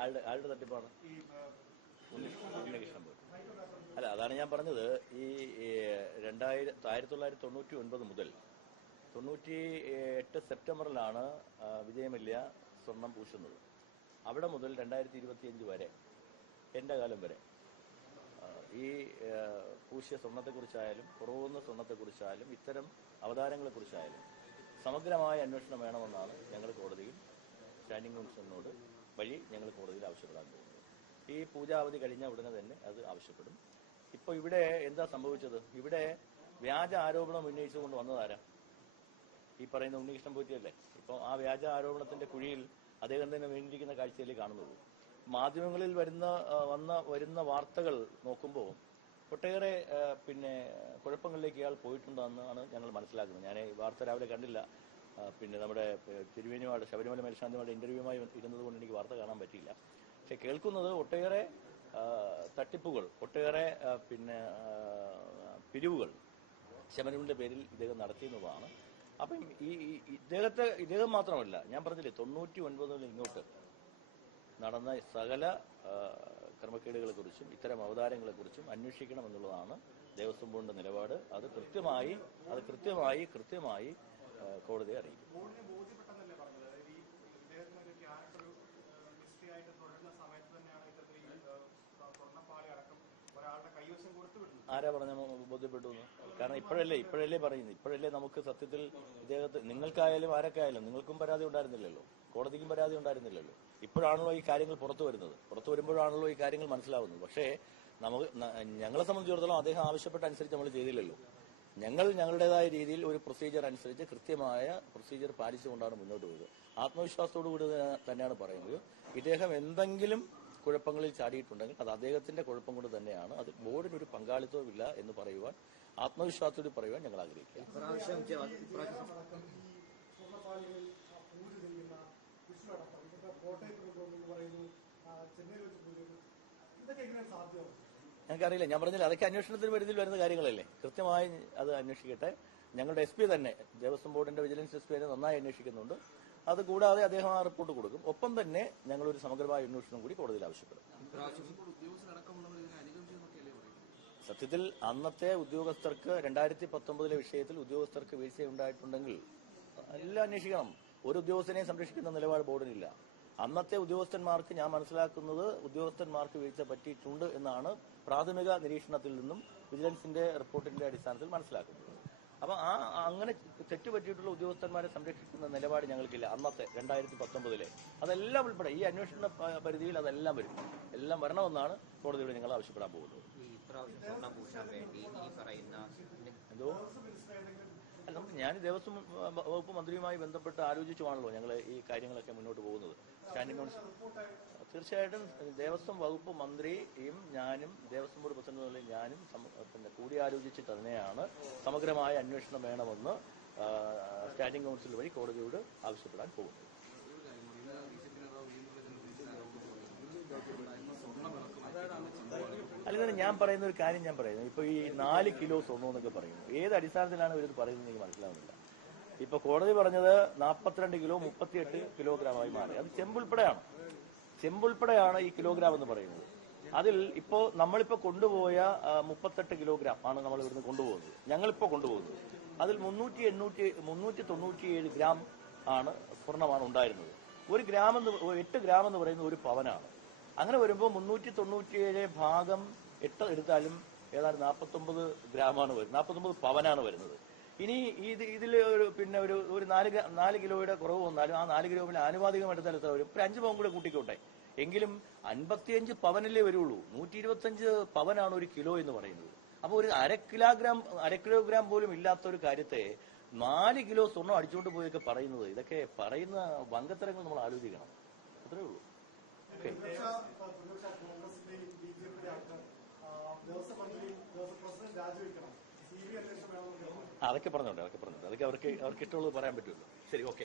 ആളുടെ ആളുടെ തട്ടിപ്പാണ്. ഉണ്ണികൃഷ്ണൻ പോയി അല്ല അതാണ് ഞാൻ പറഞ്ഞത്. ഈ രണ്ടായിരത്തി ആയിരത്തി തൊള്ളായിരത്തി തൊണ്ണൂറ്റി ഒൻപത് മുതൽ തൊണ്ണൂറ്റി എട്ട് സെപ്റ്റംബറിലാണ് വിജയമല്യ സ്വർണം പൂശുന്നത്. അവിടെ മുതൽ രണ്ടായിരത്തി ഇരുപത്തിയഞ്ച് വരെ എന്റെ കാലം വരെ ഈ പൂശിയ സ്വർണത്തെക്കുറിച്ചായാലും കുറവുന്ന സ്വർണത്തെക്കുറിച്ചായാലും ഇത്തരം അവതാരങ്ങളെക്കുറിച്ചായാലും സമഗ്രമായ അന്വേഷണം വേണമെന്നാണ് ഞങ്ങൾ കോടതിയിൽ സ്റ്റാൻഡിംഗ് കൗൺസിലിനോട് വഴി ഞങ്ങൾ കോടതിയിൽ ആവശ്യപ്പെടാൻ പോകുന്നത് ഈ പൂജാവധി കഴിഞ്ഞ ഉടനെ തന്നെ അത് ആവശ്യപ്പെടും. ഇപ്പോൾ ഇവിടെ എന്താ സംഭവിച്ചത്? ഇവിടെ വ്യാജ ആരോപണം ഉന്നയിച്ചുകൊണ്ട് വന്നതാരാ? ഈ പറയുന്ന ഉണ്ണികൃഷ്ണൻ പോറ്റിയല്ലേ? ഇപ്പോൾ ആ വ്യാജ ആരോപണത്തിന്റെ കുഴിയിൽ അദ്ദേഹം തന്നെ വീണിരിക്കുന്ന കാഴ്ചയിലേ കാണുന്നുള്ളൂ മാധ്യമങ്ങളിൽ വരുന്ന വന്ന വരുന്ന വാർത്തകൾ നോക്കുമ്പോൾ ഒട്ടേറെ പിന്നെ കുഴപ്പങ്ങളിലേക്ക് ഇയാൾ പോയിട്ടുണ്ടെന്നാണ് ഞങ്ങൾ മനസ്സിലാക്കുന്നത്. ഞാൻ വാർത്ത രാവിലെ കണ്ടില്ല. പിന്നെ നമ്മുടെ തിരുവേനിയുമായിട്ട് ശബരിമല മേൽശാന്തിയുമായിട്ട് ഇന്റർവ്യൂമായി ഇരുന്നത് കൊണ്ട് എനിക്ക് വാർത്ത കാണാൻ പറ്റിയില്ല. പക്ഷെ കേൾക്കുന്നത് ഒട്ടേറെ തട്ടിപ്പുകൾ ഒട്ടേറെ പിന്നെ പിരിവുകൾ ശബരിമലയുടെ പേരിൽ ഇദ്ദേഹം നടത്തിയെന്നുള്ളതാണ് അപ്പം ഈ ഇദ്ദേഹത്തെ ഇദ്ദേഹം മാത്രമല്ല ഞാൻ പറഞ്ഞില്ലേ തൊണ്ണൂറ്റി ഒൻപതിൽ ഇങ്ങോട്ട് നടന്ന സകല ക്രമക്കേടുകളെ ക്രമക്കേടുകളെക്കുറിച്ചും ഇത്തരം അവതാരങ്ങളെക്കുറിച്ചും അന്വേഷിക്കണം എന്നുള്ളതാണ് ദേവസ്വം ബോർഡിന്റെ നിലപാട്. അത് കൃത്യമായി അത് കൃത്യമായി കൃത്യമായി കോടതിയെ അറിയിക്കും. ആരാ പറഞ്ഞ ബോധ്യപ്പെട്ടു കാരണം ഇപ്പോഴല്ലേ ഇപ്പോഴല്ലേ പറയുന്നത്. ഇപ്പോഴല്ലേ നമുക്ക് സത്യത്തിൽ ഇദ്ദേഹത്തെ നിങ്ങൾക്കായാലും ആരൊക്കെയായാലും നിങ്ങൾക്കും പരാതി ഉണ്ടായിരുന്നില്ലല്ലോ. കോടതിക്കും പരാതി ഉണ്ടായിരുന്നില്ലല്ലോ. ഇപ്പോഴാണല്ലോ ഈ കാര്യങ്ങൾ പുറത്തു വരുന്നത്. പുറത്തു വരുമ്പോഴാണല്ലോ ഈ കാര്യങ്ങൾ മനസ്സിലാവുന്നത്. പക്ഷേ നമുക്ക് ഞങ്ങളെ സംബന്ധിച്ചിടത്തോളം അദ്ദേഹം ആവശ്യപ്പെട്ട അനുസരിച്ച് നമ്മൾ ചെയ്തില്ലല്ലോ. ഞങ്ങൾ ഞങ്ങളുടേതായ രീതിയിൽ ഒരു പ്രൊസീജിയർ അനുസരിച്ച് കൃത്യമായ പ്രൊസീജിയർ പാലിച്ചുകൊണ്ടാണ് മുന്നോട്ട് പോയത്. ആത്മവിശ്വാസത്തോടു കൂടി തന്നെയാണ് പറയുന്നത്. ഇദ്ദേഹം എന്തെങ്കിലും കുഴപ്പങ്ങളിൽ ചാടിയിട്ടുണ്ടെങ്കിൽ അത് അദ്ദേഹത്തിന്റെ കുഴപ്പം കൊണ്ട് തന്നെയാണ്. അത് ബോർഡിന് ഒരു പങ്കാളിത്തവുമില്ല എന്ന് പറയുവാൻ ആത്മവിശ്വാസത്തോട് പറയുവാൻ ഞങ്ങൾ ആഗ്രഹിക്കുക ഞങ്ങൾക്കറിയില്ല ഞാൻ പറഞ്ഞില്ല അതൊക്കെ അന്വേഷണത്തിന് പരിധിയിൽ വരുന്ന കാര്യങ്ങളല്ലേ? കൃത്യമായി അത് അന്വേഷിക്കട്ടെ. ഞങ്ങളുടെ എസ് പി തന്നെ ദേവസ്വം ബോർഡിന്റെ വിജിലൻസ് എസ് പി തന്നെ നന്നായി അന്വേഷിക്കുന്നുണ്ട്. അത് കൂടാതെ അദ്ദേഹം ആ റിപ്പോർട്ട് കൊടുക്കും. ഒപ്പം തന്നെ ഞങ്ങൾ ഒരു സമഗ്രമായ അന്വേഷണം കൂടി കോടതിയിൽ ആവശ്യപ്പെടും. സത്യത്തിൽ അന്നത്തെ ഉദ്യോഗസ്ഥർക്ക് രണ്ടായിരത്തി പത്തൊമ്പതിലെ വിഷയത്തിൽ ഉദ്യോഗസ്ഥർക്ക് വീഴ്ച ഉണ്ടായിട്ടുണ്ടെങ്കിൽ എല്ലാം അന്വേഷിക്കണം. ഒരു ഉദ്യോഗസ്ഥനെയും സംരക്ഷിക്കുന്ന നിലപാട് ബോർഡിനില്ല. അന്നത്തെ ഉദ്യോഗസ്ഥന്മാർക്ക് ഞാൻ മനസ്സിലാക്കുന്നത് ഉദ്യോഗസ്ഥന്മാർക്ക് വീഴ്ച പറ്റിയിട്ടുണ്ട് എന്നാണ് പ്രാഥമിക നിരീക്ഷണത്തിൽ നിന്നും വിജിലൻസിന്റെ റിപ്പോർട്ടിന്റെ അടിസ്ഥാനത്തിൽ മനസ്സിലാക്കുന്നത്. അപ്പൊ ആ അങ്ങനെ തെറ്റുപറ്റിയിട്ടുള്ള ഉദ്യോഗസ്ഥന്മാരെ സംരക്ഷിക്കുന്ന നിലപാട് ഞങ്ങൾക്കില്ല. അന്നത്തെ രണ്ടായിരത്തി പത്തൊമ്പതിലെ അതെല്ലാം ഉൾപ്പെടെ ഈ അന്വേഷണ പരിധിയിൽ അതെല്ലാം വരും. എല്ലാം വരണമെന്നാണ് കോടതിയോട് ഞങ്ങൾ ആവശ്യപ്പെടാൻ പോകുന്നത്. എന്തോ? നമുക്ക് ഞാൻ ദേവസ്വം വകുപ്പ് മന്ത്രിയുമായി ബന്ധപ്പെട്ട് ആലോചിച്ചുവാണല്ലോ ഞങ്ങൾ ഈ കാര്യങ്ങളൊക്കെ മുന്നോട്ട് പോകുന്നത്. സ്റ്റാൻഡിംഗ് കൗൺസിൽ തീർച്ചയായിട്ടും ദേവസ്വം വകുപ്പ് മന്ത്രിയും ഞാനും ദേവസ്വം ബോർഡ് പ്രസിഡന്റ് ഞാനും പിന്നെ കൂടിയാലോചിച്ച് തന്നെയാണ് സമഗ്രമായ അന്വേഷണം വേണമെന്ന് സ്റ്റാൻഡിംഗ് കൗൺസിൽ വഴി കോടതിയോട് ആവശ്യപ്പെടാൻ പോകുന്നത്. ഞാൻ പറയുന്ന ഒരു കാര്യം ഞാൻ പറയുന്നു. ഇപ്പൊ ഈ നാല് കിലോ സ്വർണം എന്നൊക്കെ പറയുന്നു. ഏത് അടിസ്ഥാനത്തിലാണ് ഇവർ പറയുന്നത് എനിക്ക് മനസ്സിലാവുന്നില്ല. ഇപ്പൊ കോടതി പറഞ്ഞത് നാൽപ്പത്തിരണ്ട് കിലോ മുപ്പത്തിയെട്ട് കിലോഗ്രാമായി മാറി. അത് ചെമ്പുൾപ്പെടെയാണ്. ചെമ്പുൾപ്പെടെയാണ് ഈ കിലോഗ്രാം എന്ന് പറയുന്നത്. അതിൽ ഇപ്പോ നമ്മളിപ്പോ കൊണ്ടുപോയ മുപ്പത്തെട്ട് കിലോഗ്രാം ആണ് നമ്മൾ ഇവിടുന്ന് കൊണ്ടുപോകുന്നത്. ഞങ്ങളിപ്പോ കൊണ്ടുപോകുന്നത്. അതിൽ മുന്നൂറ്റി എണ്ണൂറ്റി മുന്നൂറ്റി തൊണ്ണൂറ്റിയേഴ് ഗ്രാം ആണ് സ്വർണമാണ് ഉണ്ടായിരുന്നത്. ഒരു ഗ്രാം എന്ന് എട്ട് ഗ്രാം എന്ന് പറയുന്നത് ഒരു പവനാണ്. അങ്ങനെ വരുമ്പോൾ മുന്നൂറ്റി തൊണ്ണൂറ്റിയേഴ് ഭാഗം എട്ട് എടുത്താലും ഏതാണ്ട് നാൽപ്പത്തൊമ്പത് ഗ്രാമാണ് വരുന്നത്. നാൽപ്പത്തൊമ്പത് പവനാണ് വരുന്നത്. ഇനി ഇത് ഇതിൽ ഒരു പിന്നെ ഒരു ഒരു നാല് നാല് കിലോയുടെ കുറവ് വന്നാലും ആ നാല് കിലോയിൽ ആനുപാതികം എടുത്താൽ എത്ര വരും? ഒരു അഞ്ച് പവൻ കൂടെ കൂട്ടിക്കോട്ടെ. എങ്കിലും അൻപത്തിയഞ്ച് പവനല്ലേ വരുള്ളൂ. നൂറ്റി ഇരുപത്തഞ്ച് പവനാണ് ഒരു കിലോ എന്ന് പറയുന്നത്. അപ്പോൾ ഒരു അര കിലോഗ്രാം അര കിലോഗ്രാം പോലും ഇല്ലാത്ത ഒരു കാര്യത്തെ നാല് കിലോ സ്വർണം അടിച്ചുകൊണ്ട് പോയൊക്കെ പറയുന്നത് ഇതൊക്കെ പറയുന്ന വങ്കത്തരങ്ങൾ നമ്മൾ ആലോചിക്കണം. അത്രേ ഉള്ളൂ. ഓക്കെ അതൊക്കെ പറഞ്ഞോട്ടെ അതൊക്കെ പറഞ്ഞോട്ടെ. അതൊക്കെ അവർക്ക് അവർക്ക് ഇഷ്ടമുള്ളത് പറയാൻ പറ്റുമല്ലോ. ശരി ഓക്കെ.